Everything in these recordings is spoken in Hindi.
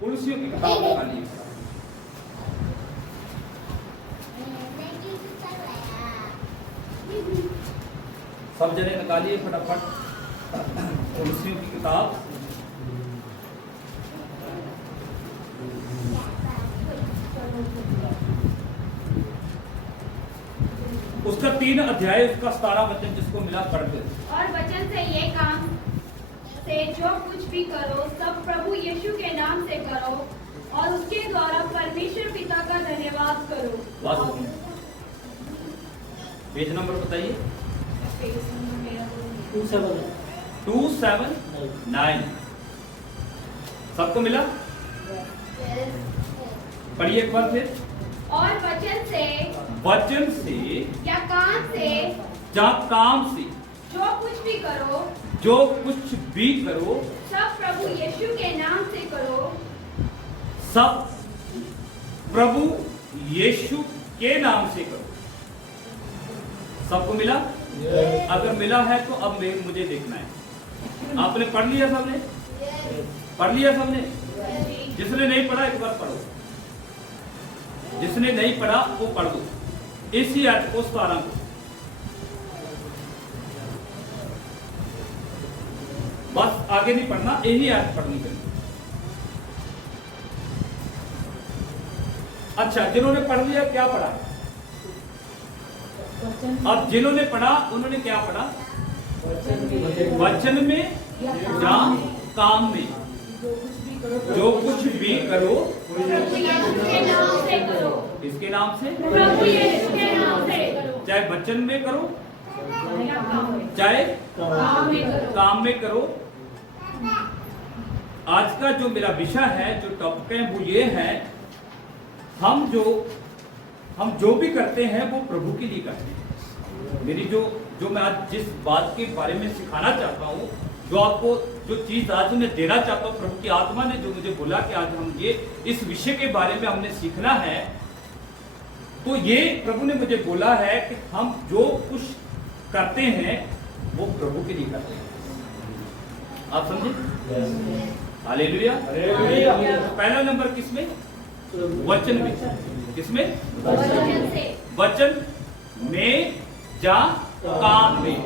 पुरुषों की किताब निकालिए। सब जने निकालिए फटाफट पुरुषों की किताब। उसका 3 अध्याय उसका 17 वचन जिसको मिला पढ़ के। और वचन से ये काम से जो कुछ भी करो सब प्रभु यीशु के नाम से करो और उसके द्वारा परमेश्वर पिता का धन्यवाद करो। पेज नंबर बताइए। 279 सबको मिला? पढ़िए एक बार फिर। और वचन से या काम से जो कुछ भी करो सब प्रभु यीशु के नाम से करो। सब प्रभु यीशु के नाम से करो। सबको मिला? अगर मिला है तो अब मुझे देखना है। आपने पढ़ लिया सबने? पढ़ लिया सबने? जिसने नहीं पढ़ा एक बार पढ़ो। जिसने नहीं पढ़ा वो पढ़ दो इसी अर्थ को 17 को। बस आगे नहीं पढ़ना, यही अर्थ पढ़नी चाहिए। अच्छा, जिन्होंने पढ़ लिया क्या पढ़ा? अब जिन्होंने पढ़ा उन्होंने क्या पढ़ा? वचन में या काम में जो कुछ भी करो प्रभु यीशु के नाम से करो। इसके नाम से? प्रभु यीशु के नाम से करो। चाहे वचन में करो चाहे काम में करो। आज का जो मेरा विषय है, जो टॉपिक है वो ये है, हम जो भी करते हैं वो प्रभु के लिए करते हैं। मेरी जो मैं आज जिस बात के बारे में सिखाना चाहता हूँ, जो आपको जो चीज आज मैं देना चाहता हूँ, प्रभु की आत्मा ने जो मुझे बोला कि आज हम ये इस विषय के बारे में हमने सीखना है, तो ये प्रभु ने मुझे बोला है कि हम जो कुछ करते हैं वो प्रभु के लिए करते हैं। आप समझे? हालेलुया। पहला नंबर किसमें? वचन में। किसमें? वचन में या काम में।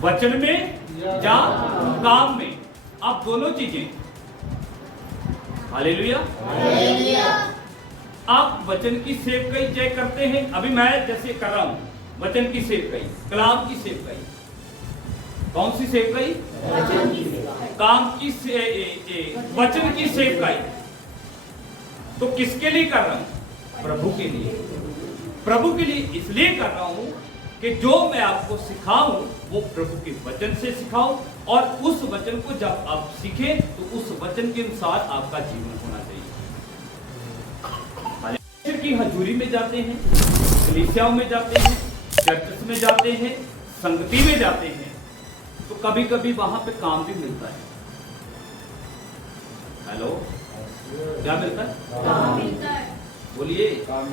वचन में या काम में, आप दोनों चीजें। हालेलुया। आप वचन की सेवकाई जय करते हैं। अभी मैं जैसे कर रहा हूं वचन की सेवकाई, कलाम की सेवकाई। कौन सी सेवकाई? काम की वचन की सेवकाई। तो किसके लिए कर रहा हूं? प्रभु के लिए। प्रभु के लिए इसलिए कर रहा हूं कि जो मैं आपको सिखाऊं वो प्रभु के वचन से सिखाऊं, और उस वचन को जब आप सीखें तो उस वचन के अनुसार आपका जीवन होना चाहिए। की हजूरी में जाते हैं, कलीसियाओं में जाते हैं, चर्चेस में जाते हैं, संगति में जाते हैं, तो कभी कभी वहां पे काम भी मिलता है। हेलो, क्या मिलता है? काम मिलता है। बोलिए। काम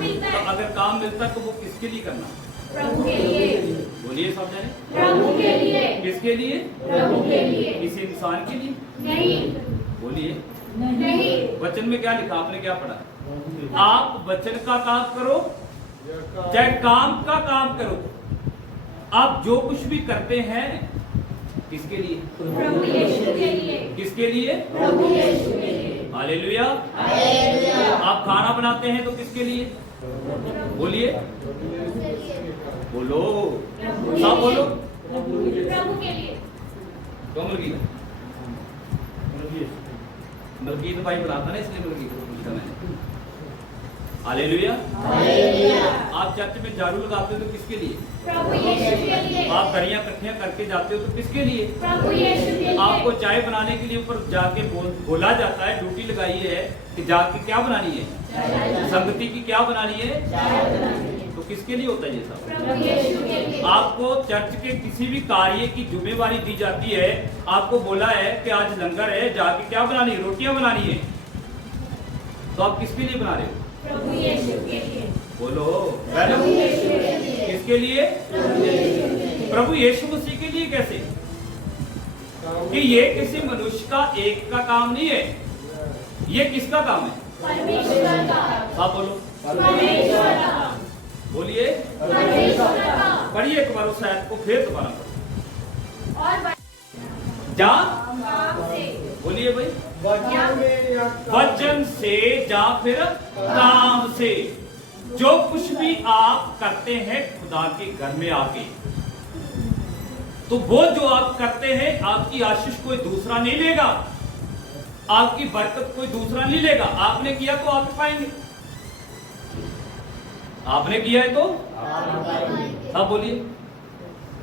मिलता है। तो अगर काम मिलता है तो वो किसके लिए करना? प्रभु के लिए। बोलिए सब जने। प्रभु के लिए। किसके लिए? प्रभु के लिए। किसी इंसान के लिए नहीं। बोलिए। नहीं। वचन में क्या लिखा? आपने क्या पढ़ा? आप वचन का काम करो चाहे काम का काम करो, आप जो कुछ भी करते हैं किसके लिए? प्रभु यीशु के लिए। किसके लिए? प्रभु यीशु के लिए। हालेलुया। आप खाना बनाते हैं तो किसके लिए? बोलिए। बोलो सब बोलो। प्रभु के लिए। क्यों मलकीत भाई बनाता ना, इसलिए मलकीत को पूछा मैंने। हालेलुया। आप चर्च में झाड़ू लगाते हो तो किसके लिए? प्रभु यीशु के लिए। आप दरियां इकट्ठियां करके जाते हो तो किसके लिए? प्रभु यीशु के लिए। आपको चाय बनाने के लिए ऊपर जाके बोला जाता है, ड्यूटी लगाई है कि जाके क्या बनानी है? संगति की क्या बनानी है? तो किसके लिए होता है ये सब? प्रभु यीशु के लिए। आपको चर्च के किसी भी कार्य की जिम्मेवारी दी जाती है, आपको बोला है कि आज लंगर है, जाके क्या बनानी है? रोटियां बनानी है। तो आप किसके लिए बना रहे हो? प्रभु यीशु के लिए। बोलो। प्रभु यीशु के लिए। किसके लिए? प्रभु यीशु मसीह के लिए। कैसे? कि ये किसी मनुष्य का एक का काम नहीं है, ये किसका काम है? परमेश्वर का। हाँ बोलो, परमेश्वर का। बोलिए, परमेश्वर का। पढ़िए एक बार उस आयत को फिर दोबारा पढ़ो। और जा, काम से। बोलिए भाई, वचन वचन से या फिर काम से, जो कुछ भी आप करते हैं खुदा के घर में आके, तो वो जो आप करते हैं आपकी आशीष कोई दूसरा नहीं लेगा, आपकी बरकत कोई दूसरा नहीं लेगा। आपने किया तो आप पाएंगे, आपने किया है तो सब बोलिए,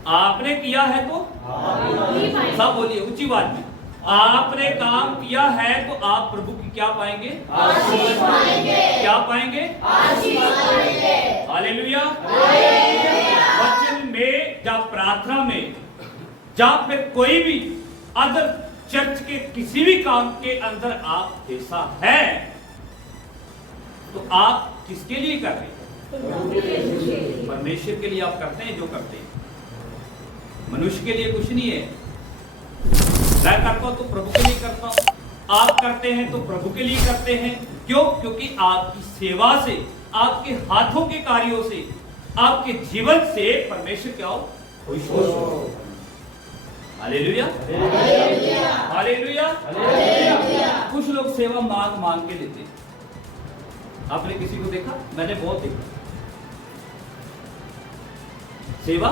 आपने किया है तो सब बोलिए ऊंची आवाज में, आपने काम किया है तो आप प्रभु की क्या पाएंगे? आशीष पाएंगे। क्या पाएंगे? आशीष पाएंगे। हालेलुया। वचन में या प्रार्थना में या फिर कोई भी अदर चर्च के किसी भी काम के अंदर आप हिस्सा है तो आप किसके लिए कर रहे हैं? परमेश्वर के लिए आप करते हैं जो करते हैं, मनुष्य के लिए कुछ नहीं है। मैं करता हूं तो प्रभु के लिए करता हूं, आप करते हैं तो प्रभु के लिए करते हैं। क्यों? क्योंकि आपकी सेवा से, आपके हाथों के कार्यों से, आपके जीवन से परमेश्वर क्या हो? खुश हो। Hallelujah, hallelujah. कुछ लोग सेवा मांग मांग के लेते हैं। आपने किसी को देखा? मैंने बहुत देखा। सेवा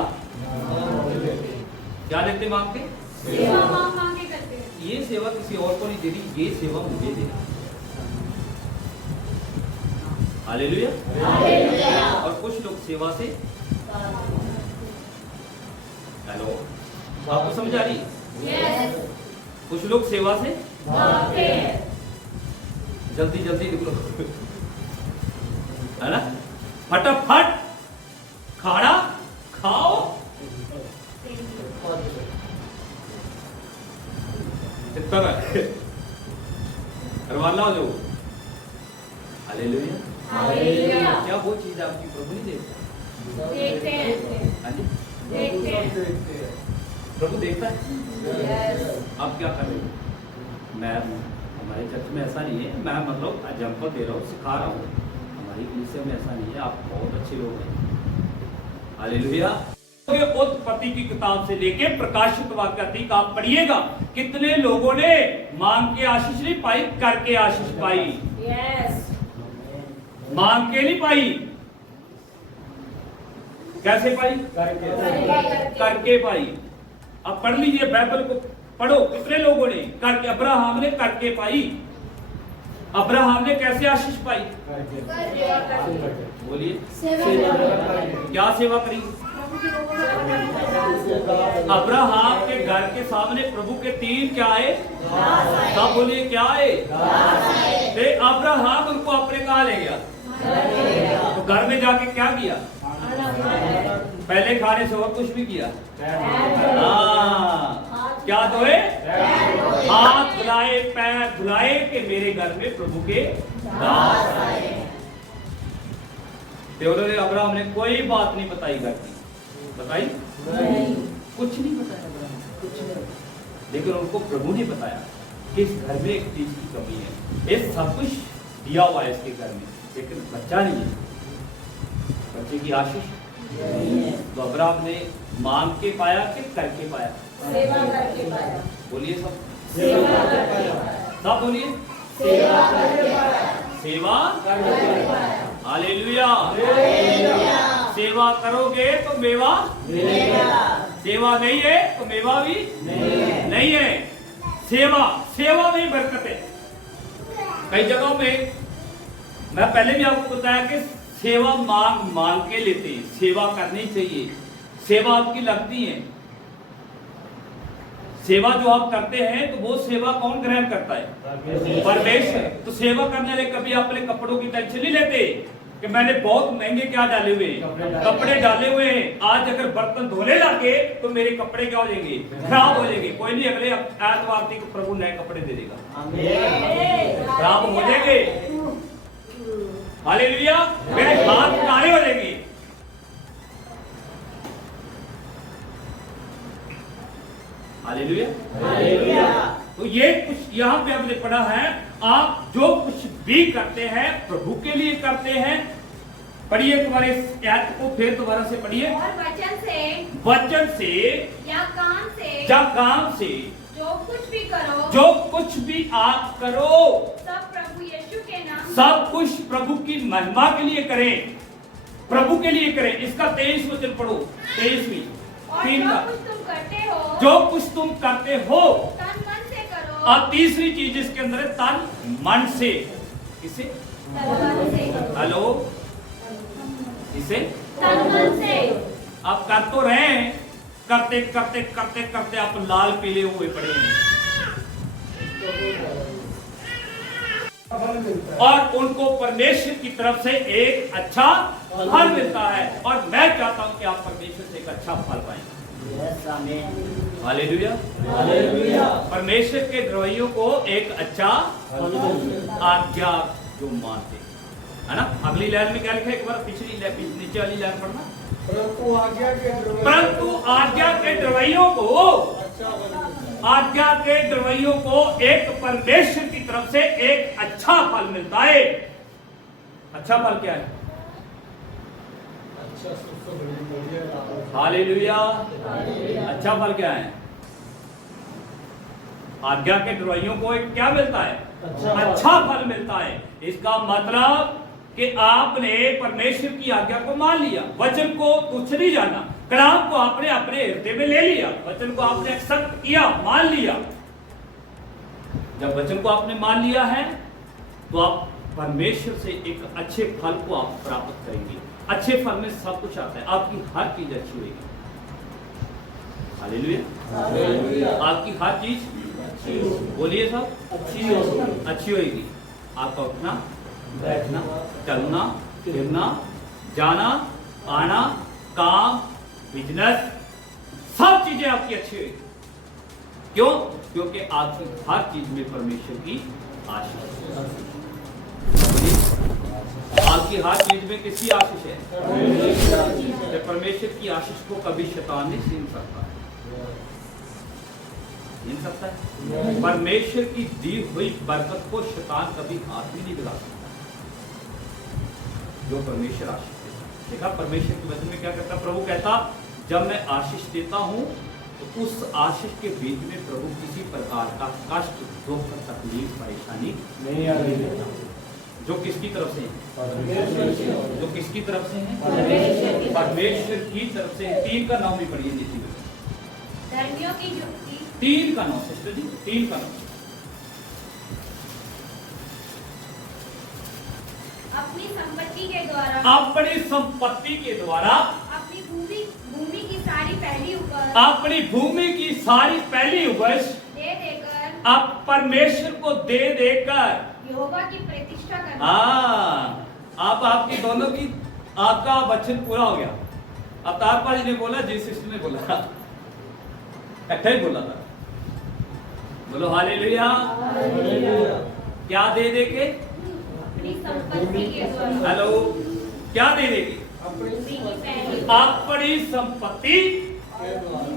क्या लेते मांग के? सेवा मांग के करते हैं। ये सेवा किसी और को नहीं दे रही, ये सेवा मुझे दे रही। हालेलुया। और कुछ लोग सेवा से, हेलो, आपको समझ आ रही? यस। कुछ लोग सेवा से भागते हैं। जल्दी जल्दी निकलो, है ना? फटाफट खाना खाओ, इतना करवाना हो जो। हालेलुया। हालेलुया। क्या वो चीज आपकी प्रभु नहीं देखता? देखते हैं। हाँ जी, देखते हैं। प्रभु देखता है। यस। आप क्या कर रहे हो? मैं, हमारे चर्च में ऐसा नहीं है, मैं मतलब एग्जाम्पल दे रहा हूँ, सिखा रहा हूँ। हमारी कलीसिया में ऐसा नहीं है, आप बहुत अच्छे लोग हैं। हालेलुया। उत्पत्ति की किताब से लेके प्रकाशित वाक्य तक आप पढ़िएगा, कितने लोगों ने मांग के आशीष नहीं पाई, करके आशीष पाई। यस। मांग के नहीं पाई, कैसे पाई? करके पाई। अब पढ़ लीजिए, बाइबल को पढ़ो, कितने लोगों ने करके, अब्राहम ने करके पाई। अब्राहम ने कैसे आशीष पाई? बोलिए, क्या सेवा करी? अब्राहम के घर के सामने प्रभु के 3 क्या आए? सब बोलिए, क्या आए? फिर अब्राहम उनको अपने कहा ले गया, तो घर में जाके क्या किया? पहले खाने से और कुछ भी किया? क्या धोए? हाथ धुलाए, पैर धुलाए कि मेरे घर में प्रभु के दास आए। उन्होंने, अब्राहम ने कोई बात नहीं बताई घर की, बताई नहीं, कुछ नहीं बताया अब्राहम, कुछ नहीं। लेकिन उनको प्रभु ने बताया कि इस घर में एक चीज की कमी है, ये सब कुछ दिया हुआ है इसके घर में, लेकिन बच्चा नहीं है, बच्चे की आशीष नहीं है। तो अब्राहम ने मांग के पाया कि करके पाया? सेवा करके पाया। बोलिए सब, सेवा करके पाया। सब बोलिए, सेवा करके पाया। सेवा करके पाया। हालेलुया। हालेलुया। सेवा करोगे तो मेवा मिलेगा। सेवा नहीं है तो मेवा भी नहीं है। सेवा, सेवा में बरकत है। कई जगहों में, मैं पहले भी आपको बताया कि सेवा मांग मांग के लेते हैं, सेवा करनी चाहिए, सेवा आपकी लगती है। सेवा जो आप करते हैं तो वो सेवा कौन ग्रहण करता है? परमेश्वर। तो सेवा करने वाले कभी अपने कपड़ों की टेंशन नहीं लेते कि मैंने बहुत महंगे क्या डाले हुए हैं, कपड़े डाले हुए हैं, आज अगर बर्तन धोने लगे तो मेरे कपड़े क्या हो जाएंगे? खराब हो जाएंगे। कोई नहीं, अगले एतवार को प्रभु नए कपड़े दे देगा, खराब हो जाएंगे। हालेलुया। मेरे हाथ काले हो जाएंगे। हालेलुया। यहाँ पे हमने पढ़ा है, आप जो कुछ भी करते हैं प्रभु के लिए करते हैं। पढ़िए तुम्हारे इस आयत को फिर दोबारा से पढ़िए। और वचन से या काम से जो कुछ भी आप करो सब कुछ प्रभु की महिमा के लिए करें, प्रभु के लिए करें। इसका 23 वचन पढ़ो, 23वीं तीन का। जो कुछ तुम करते हो तन मन से करो। अब तीसरी चीज इसके अंदर है तन मन से। इसे हेलो, इसे तन मन से आप कर तो रहे हैं, करते करते करते करते आप लाल पीले हुए पड़े हैं और उनको परमेश्वर की तरफ से एक अच्छा फल मिलता है। और मैं चाहता हूं कि आप परमेश्वर से एक अच्छा फल पाएं। हालेलुया। परमेश्वर के रवैयों को एक अच्छा आज्ञा जो मानते है ना। अगली लाइन में क्या लिखा है, एक बार पिछली नीचे वाली लाइन पढ़ना। परंतु आज्ञा के रवैयों को, आज्ञा के रवैयों को एक परमेश्वर की तरफ से एक अच्छा फल मिलता है। अच्छा फल क्या है? हालेलुया। अच्छा फल क्या है? आज्ञा के रवैयों को एक क्या मिलता है? अच्छा फल मिलता है। इसका मतलब कि आपने परमेश्वर की आज्ञा को मान लिया, वचन को तुच्छ नहीं जाना, कलाम को आपने अपने हृदय में ले लिया, वचन को आपने एक्सेप्ट किया, मान लिया। जब वचन को आपने मान लिया है तो आप परमेश्वर से एक अच्छे फल को आप प्राप्त करेंगे। अच्छे फल में सब कुछ आता है, आपकी हर चीज अच्छी होगी। हालेलुया। आपकी हर चीज बोलिए सब अच्छी होगी। आपका उठना बैठना, चलना फिरना, जाना आना, काम, बिजनेस, सब चीजें आपकी अच्छी होगी। क्यों? क्योंकि आपकी हर चीज में परमेश्वर की आशीष है। आपकी हर चीज में किसकी आशीष है? परमेश्वर की आशीष को कभी शैतान नहीं छीन सकता, छीन सकता है। परमेश्वर की दी हुई बरकत को शैतान कभी हाथ भी नहीं लगा सकता। जो परमेश्वर आशीष देता, देखा परमेश्वर के वचन में क्या कहता? प्रभु कहता, जब मैं आशीष देता हूं तो उस आशीष के बीच में प्रभु किसी प्रकार का कष्ट, दुख, तकलीफ, परेशानी नहीं आने देता। जो किसकी तरफ से है? जो किसकी तरफ से है? परमेश्वर की तरफ से। 3 का नाम भी पढ़िए नीति में। धर्मियों की युक्ति 3 का नाम सिस्टर जी, 3 का नाम। अपनी संपत्ति के द्वारा, अपनी संपत्ति के द्वारा अपनी भूमि की सारी पहली उपज, अपनी भूमि की सारी पहली उपज दे देकर, आप परमेश्वर को दे देकर यहोवा की प्रतिष्ठा करना। आप आपकी दोनों की, आपका वचन पूरा हो गया। अवतार जी ने बोला, जीसस सिस्टर ने बोला, इकट्ठा ही बोला था। बोलो हालेलुया। क्या दे देके? अपनी संपत्ति के द्वारा। हेलो, क्या दे देगी? अपनी संपत्ति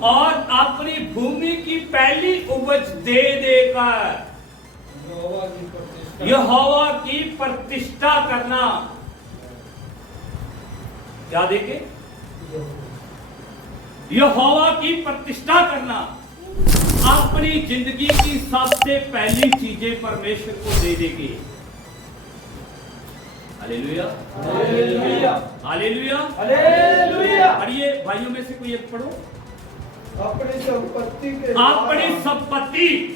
और अपनी भूमि की पहली उपज दे देकर यहोवा की प्रतिष्ठा करना। क्या देके? यहोवा की प्रतिष्ठा करना। अपनी जिंदगी की सबसे पहली चीजें परमेश्वर को दे देगी। Hallelujah, hallelujah, hallelujah, hallelujah. पढ़िए भाइयों में से कोई एक पढ़ो। अपनी संपत्ति के, अपनी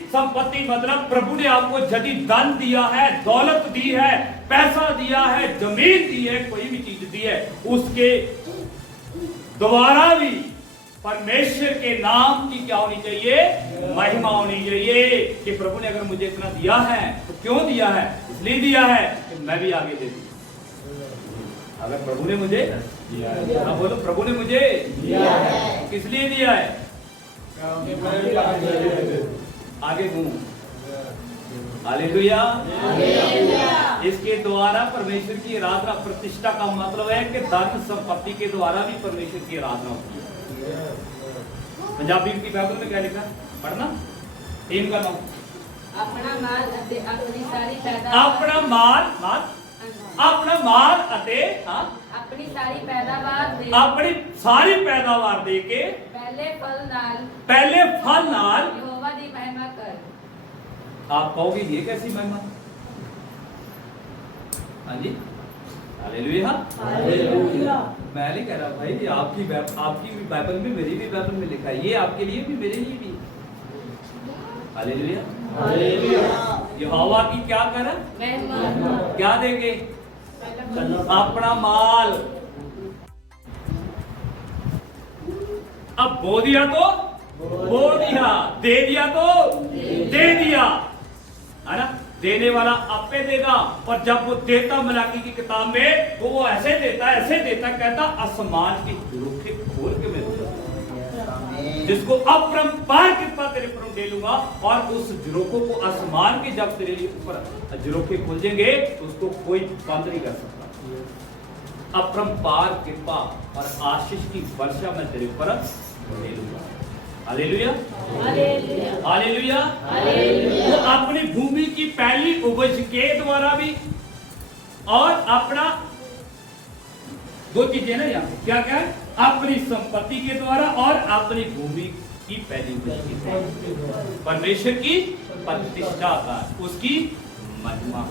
संपत्ति मतलब प्रभु ने आपको यदि धन दिया है, दौलत दी है, पैसा दिया है, जमीन दी है, कोई भी चीज दी है, उसके द्वारा भी परमेश्वर के नाम की क्या होनी चाहिए? महिमा होनी चाहिए। कि प्रभु ने अगर मुझे इतना दिया है तो क्यों दिया है? इसलिए दिया है कि मैं भी आगे दे दूं। अगर प्रभु ने मुझे दिया है, बोलो प्रभु ने मुझे दिया है, किस लिए दिया है? आगे दूं। हालेलुया। इसके द्वारा परमेश्वर की आराधना, प्रतिष्ठा का मतलब है कि धन संपत्ति के द्वारा भी परमेश्वर की आराधना होती है। पंजाबी की बाइबल में क्या लिखा है? पढ़ना। 3 का नाम अपना माल अते अपनी सारी अपना माल अपना माल अते अपनी सारी पैदावार दे अपनी सारी पैदावार दे के पहले फल नाल यहोवा दी महिमा कर। आप कहोगे ये कैसी महिमा? हाँ जी, हालेलुया। मैं नहीं कह रहा भाई, आपकी भी बाइबल में, मेरी भी बाइबल में लिखा है, ये आपके लिए भी मेरे लिए भी। हालेलुया। यहोवा की क्या करा? महिमा। क्या देंगे? अपना माल। अब बो दिया तो बो दिया, दे दिया तो दे दिया, है ना? देने वाला आपे देगा। और जब वो देता मलाकी की किताब में, तो वो ऐसे देता, कहता आसमान की झरोखे खोल के मैं दूंगा, जिसको अपरंपार कृपा तेरे पर दे लूंगा। और उस झरोखों को, आसमान के जब तेरे ऊपर झरोखे खुल जाएंगे, उसको कोई बंद नहीं कर सकता। अपरंपार कृपा और आशीष की वर्षा मैं तेरे ऊपर दे लूंगा। Hallelujah, hallelujah. वो अपनी भूमि की पहली उपज के द्वारा भी, और अपना दो चीजें ना यहाँ क्या क्या है, अपनी संपत्ति के द्वारा और अपनी भूमि की पहली उपज के द्वारा परमेश्वर की प्रतिष्ठा का, उसकी महिमा।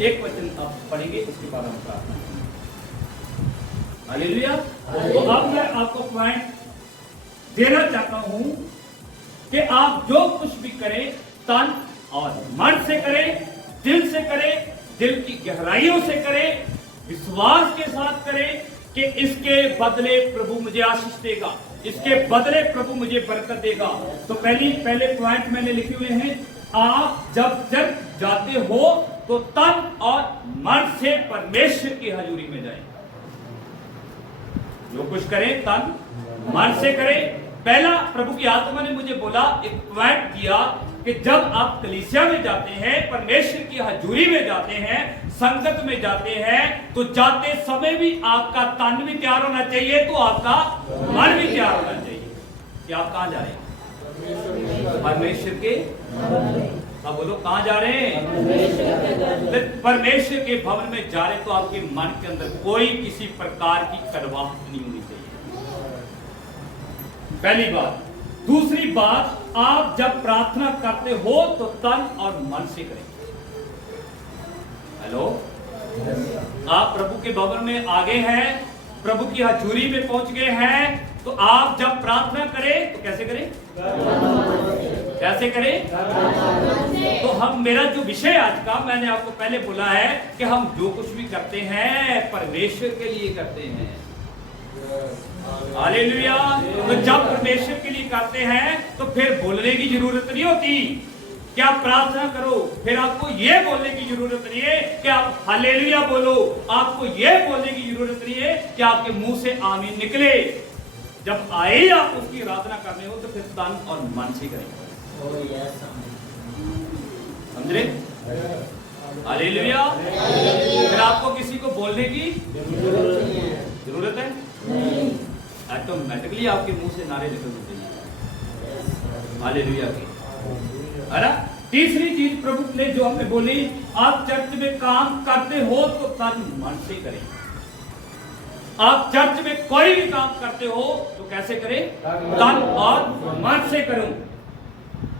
एक वचन आप पढ़ेंगे, उसके बाद हम प्रार्थना करेंगे। हालेलुया। तो अब मैं आपको पॉइंट देना चाहता हूं कि आप जो कुछ भी करें, तन और मन से करें, दिल से करें, दिल की गहराइयों से करें, विश्वास के साथ करें कि इसके बदले प्रभु मुझे आशीष देगा, इसके बदले प्रभु मुझे बरकत देगा। तो पहले पॉइंट मैंने लिखे हुए हैं, आप जब जाते हो तो तन और मन से परमेश्वर की हजूरी में जाएं। जो कुछ करें तन मन से करें। पहला, प्रभु की आत्मा ने मुझे बोला, एक पॉइंट किया कि जब आप कलीसिया में जाते हैं, परमेश्वर की हजूरी में जाते हैं, संगत में जाते हैं, तो जाते समय भी आपका तन भी तैयार होना चाहिए, तो आपका मन भी तैयार होना चाहिए कि आप कहां जा रहे हैं? परमेश्वर के। अब बोलो, कहां जा रहे हैं? परमेश्वर के भवन में जा रहे, तो आपके मन के अंदर कोई किसी प्रकार की कड़वाहट नहीं होनी चाहिए, पहली बात। दूसरी बात, आप जब प्रार्थना करते हो तो तन और मन से करें। हेलो, आप प्रभु के भवन में आ गए हैं, प्रभु की हजूरी में पहुंच गए हैं, तो आप जब प्रार्थना करें तो कैसे करें? कैसे करें? तो मेरा जो विषय आज का, मैंने आपको पहले बोला है कि हम जो कुछ भी करते हैं परमेश्वर के लिए करते हैं। हालेलुया। तो जब परमेश्वर के लिए करते हैं तो फिर बोलने की जरूरत नहीं होती कि आप प्रार्थना करो, फिर आपको यह बोलने की जरूरत नहीं है कि आप हालेलुया बोलो, आपको यह बोलने की जरूरत नहीं है कि आपके मुंह से आमीन निकले। जब आए आप उसकी आराधना करने हो तो फिर तन और मन से करेंगे। समझ रहे? हालेलुया। फिर आपको किसी को बोलने की जरूरत है? ऑटोमेटिकली आपके मुंह से नारे निकलने चाहिए हालेलुया की, है ना? तीसरी चीज प्रभु ने जो हमें बोली, आप चर्च में काम करते हो तो तन मन से करें। आप चर्च में कोई भी काम करते हो तो कैसे करें? तन और मन से करूं।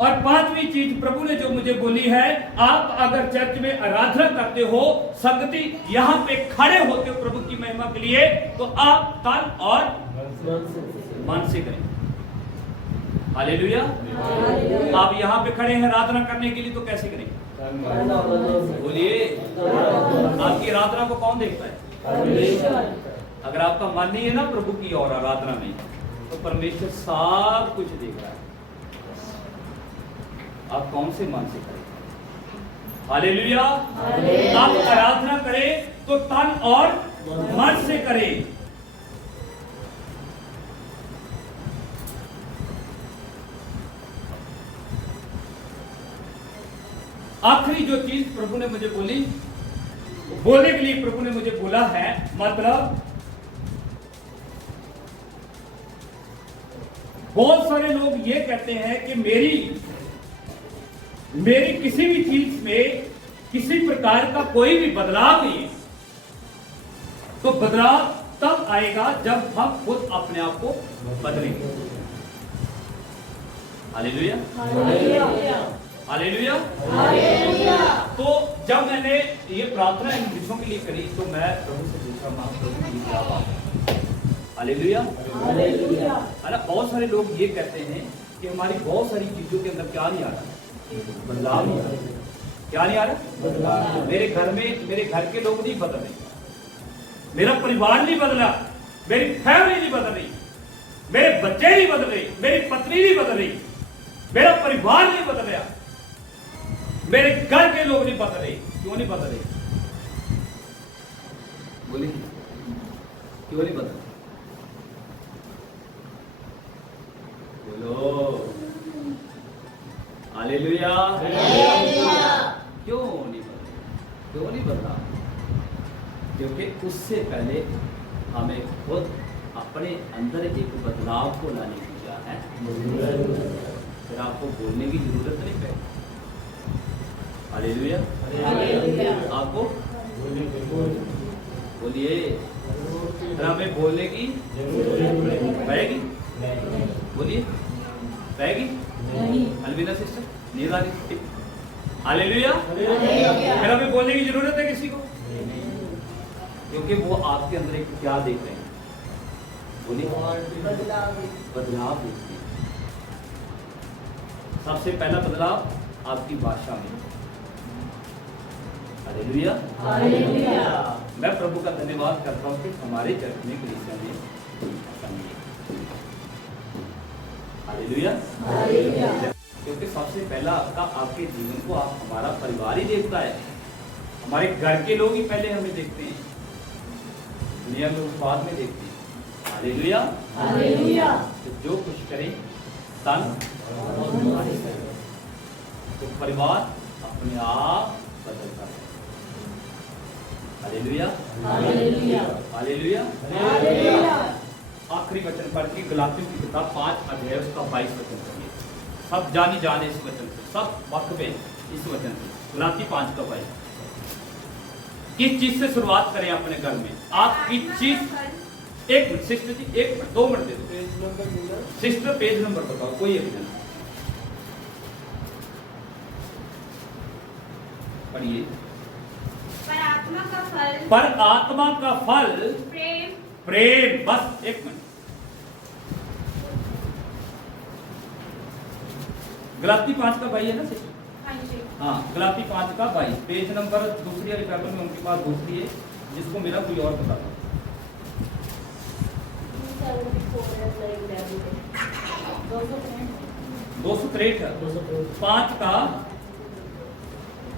और पांचवी चीज प्रभु ने जो मुझे बोली है, आप अगर चर्च में आराधना करते हो, संगति यहां पे खड़े होते हो प्रभु की महिमा के लिए, तो आप तन और मन से करें। हालेलुया। आप यहां पे खड़े हैं आराधना करने के लिए, तो कैसे करें? बोलिए, आपकी आराधना को कौन देखता है? अगर आपका मन नहीं है ना प्रभु की और आराधना में, तो परमेश्वर सब कुछ देख रहा है। आप कौन से मन से करें? हालेलुया। आप आराधना करें तो तन और मन से करें। आखिरी जो चीज प्रभु ने मुझे बोली, बोलने के लिए प्रभु ने मुझे बोला है, मतलब बहुत सारे लोग ये कहते हैं कि मेरी किसी भी चीज में किसी प्रकार का कोई भी बदलाव नहीं है, तो बदलाव तब आएगा जब हम खुद अपने आप को बदलेंगे। Hallelujah, hallelujah. तो जब मैंने ये प्रार्थना इन विषयों के लिए करी तो मैं प्रभु से पूछा, मैं प्रभु क्या बात है। हालेलुया, है ना। बहुत सारे लोग ये कहते हैं कि हमारी बहुत सारी चीजों के अंदर क्या नहीं आ रहा, बदलाव नहीं आ रहा। क्या नहीं आ रहा? मेरे घर में मेरे घर के लोग नहीं बदल रहे, मेरा परिवार नहीं बदला, मेरी फैमिली नहीं बदल रही, मेरे बच्चे नहीं बदल रहे, मेरी पत्नी नहीं बदल रही, मेरा परिवार नहीं बदल रहा, मेरे घर के लोग नहीं बदल रहे। क्यों नहीं बदल रहे? बोलिए, क्यों नहीं बदल? बोलो हालेलुया। क्यों नहीं बदला? क्यों नहीं बदला? क्योंकि उससे पहले हमें खुद अपने अंदर एक बदलाव को लाने की क्या है। फिर आपको बोलने की जरूरत नहीं पड़ेगी। हालेलुया, आपको बोलिए, फिर हमें बोलने की पड़ेगी। बोलिए, रहेगी? अलविदा सिस्टर, नींद आ रही? हालेलुया। फिर हमें बोलने की जरूरत है किसी को, क्योंकि वो आपके अंदर एक क्या देख रहे हैं? बोलिए, बदलाव देखते हैं। सबसे पहला बदलाव आपकी भाषा में। हालेलुया। मैं प्रभु का धन्यवाद करता हूँ कि हमारे चर्च में कलीसिया में हालेलुया, क्योंकि सबसे पहला आपका आपके जीवन को आप हमारा परिवार ही देखता है। हमारे घर के लोग ही पहले हमें देखते हैं, दुनिया में लोग बाद में देखते हैं। Hallelujah, hallelujah. तो जो कुछ करें तन तो परिवार अपने आप बदलता है। Hallelujah, hallelujah, hallelujah. आखिरी वचन पढ़ के गलातियों की किताब 5 अध्याय उसका 22 वचन पढ़िए। सब जानी जाने इस वचन से, सब वाकबे इस वचन से। गलाती 5 का 22। किस चीज से शुरुआत करें अपने घर में? आपकी चीज, एक मिनट सिस्टर जी, 1 मिनट 2 मिनट दे दो सिस्टर। पेज नंबर बताओ, कोई एक जन पढ़िए। पर आत्मा का फल, पर आत्मा का फल प्रेम, प्रेम। बस 1 मिनट। गलाती 5 का 22 है ना सिस्टर? हाँ, गलाती 5 का 22, पेज नंबर दूसरी वाली पेपर में उनके पास दूसरी है, जिसको मेरा कोई और बता दो। 263 5 का,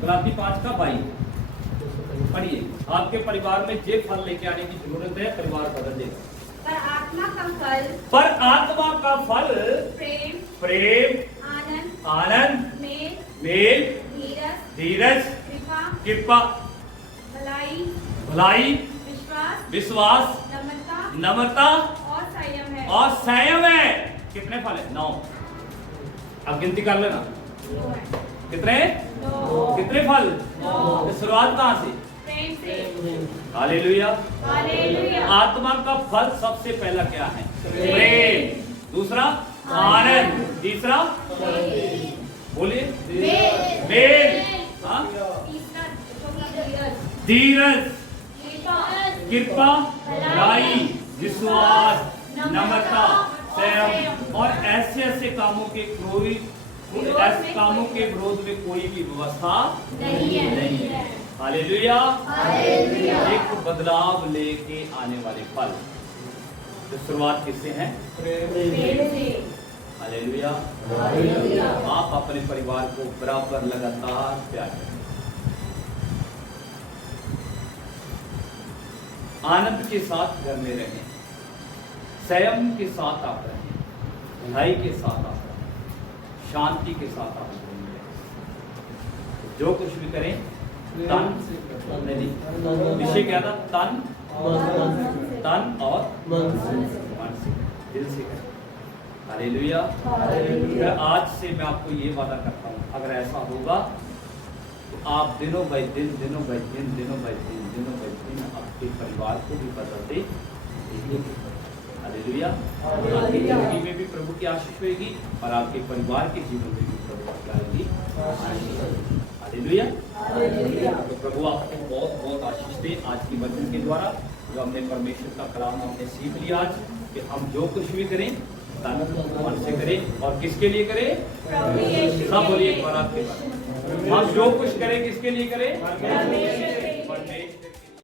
गलाती 5 का 22 पढ़िए। आपके परिवार में जे फल लेके आने की जरूरत है, परिवार बदल देगा। पर आत्मा का फल, पर आत्मा का फल प्रेम, प्रेम, आनंद, आनंद, मेल, मेल, धीरज, धीरज, कृपा, कृपा, भलाई, भलाई, विश्वास, विश्वास, नम्रता नम्रता और संयम है। और संयम है। कितने फल है? 9। अब गिनती कर लेना, कितने कितने फल? तो शुरुआत कहां से? प्रेम से। Hallelujah, hallelujah. आत्मा का फल सबसे पहला क्या है? प्रेम। दूसरा आनंद। तीसरा बोलिए मेल। हाँ? तीसरा धीरज, धीरज, कृपा, भलाई, भलाई, विश्वास, नम्रता, संयम। और ऐसे ऐसे कामों के ऐसे कामों के विरोध में कोई भी व्यवस्था नहीं है। हालेलुया। हालेलुया। एक बदलाव लेके आने वाले फल। तो शुरुआत किससे है? प्रेम से। हालेलुया। हालेलुया। आप अपने परिवार को बराबर लगातार प्यार करें। आनंद के साथ घर में रहें, संयम के साथ आप रहें, भलाई के साथ आप रहें, शांति के साथ आप रहें। जो कुछ भी करें तन विषय क्या था? तन और मन से, दिल से करें। हालेलुया। फिर आज से मैं आपको ये वादा करता हूँ, अगर ऐसा होगा तो आप दिनों बाय दिन आपके परिवार को भी बदलते हालेलुया। आपकी जिंदगी में भी प्रभु की आशीष होगी और आपके परिवार के जीवन में भी प्रभु की आएगी हालेलुया। तो प्रभु आपको बहुत बहुत आशीष दे आज की वचन के द्वारा, जो हमने परमेश्वर का कलाम हमने सीख लिया आज, कि हम जो कुछ भी करें मन से करें और किसके लिए करें। सब बोलिए एक बार आपके पास, हम जो कुछ करें किसके लिए करें।